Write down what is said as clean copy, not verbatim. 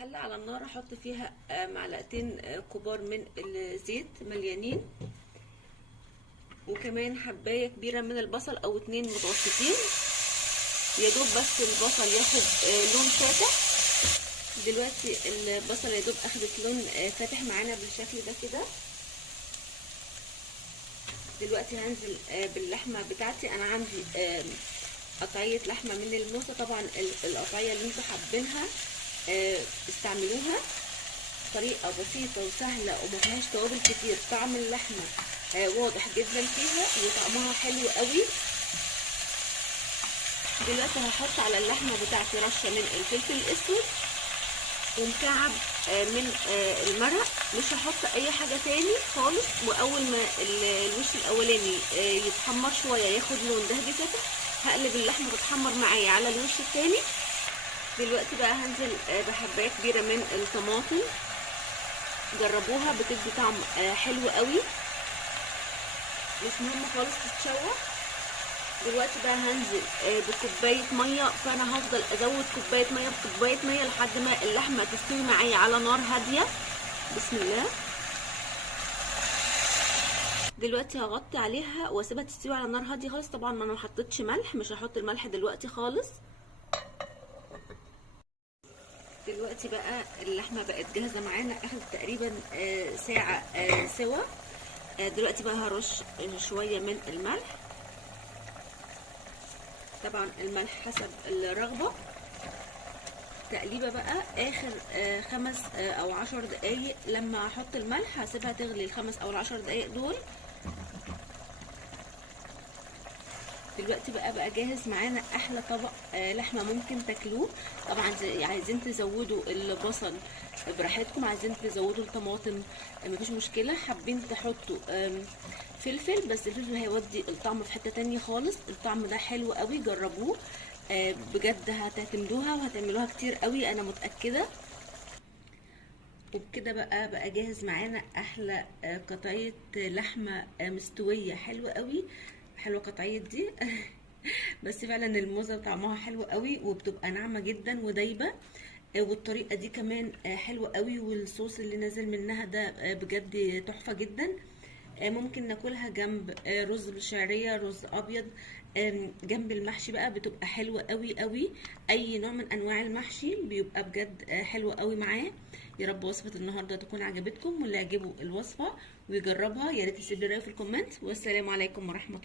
حلة على النار احط فيها معلقتين كبار من الزيت مليانين، وكمان حبايه كبيره من البصل او 2 متوسطين، يا دوب بس البصل ياخد لون فاتح. دلوقتي البصل يا دوب اخدت لون فاتح معانا بالشكل ده كده. دلوقتي هنزل باللحمه بتاعتي. انا عندي قطعيه لحمه من الموزه، طبعا القطعيه اللي انتوا حابينها استعملوها. طريقه بسيطه وسهله وما فيهاش توابل كتير، طعم اللحمه واضح جدا فيها وطعمها حلو قوي. دلوقتي هحط على اللحمه بتاعتي رشه من الفلفل الاسود ومكعب من المرق. مش هحط اي حاجه تاني خالص. واول ما الوش الاولاني يتحمر شويه ياخد لون ذهبي فاتح، هقلب اللحمه تتحمر معايا على الوش التاني. دلوقتي بقى هنزل بحبايه كبيره من الطماطم، جربوها بتدي طعم حلو قوي، مش مهم خالص تتشوح. دلوقتي بقى هنزل بكوبايه ميه، فانا هفضل ازود كوبايه ميه بكوبايه ميه لحد ما اللحمه تستوي معايا على نار هاديه. بسم الله. دلوقتي هغطي عليها واسيبها تستوي على نار هاديه خالص. طبعا ما انا ما حطيتش ملح، مش هحط الملح دلوقتي خالص. دلوقتي بقى اللحمه بقت جاهزه معانا، اخدت تقريبا ساعه سوا. دلوقتي بقى هرش شويه من الملح، طبعا الملح حسب الرغبه. تقليبه بقى اخر 5 أو 10 دقايق. لما احط الملح هسيبها تغلي ال5 أو ال10 دقايق دول. دلوقتي بقى جاهز معانا احلى طبق لحمه ممكن تاكلوه. طبعا عايزين تزودوا البصل براحتكم، عايزين تزودوا الطماطم مفيش مشكله، حابين تحطوا فلفل، بس الفلفل هيودي الطعم في حته تانية خالص. الطعم ده حلو قوي، جربوه بجد هتعتمدوها وهتعملوها كتير قوي انا متاكده. وبكده بقى جاهز معانا احلى قطعيه لحمه مستويه حلوه قوي. حلوه قطعيه دي بس فعلا الموزه طعمها حلو قوي وبتبقى ناعمه جدا ودايبه. والطريقه دي كمان حلوه قوي، والصوص اللي نازل منها ده بجد تحفه جدا. ممكن ناكلها جنب رز بالشعريه، رز ابيض، جنب المحشي بقى بتبقى حلوه قوي قوي. اي نوع من انواع المحشي بيبقى بجد حلو قوي معاه. يا رب وصفه النهارده تكون عجبتكم، واللي يعجبه الوصفه ويجربها يا ريت يسيب لي رايه في الكومنت. والسلام عليكم ورحمه الله.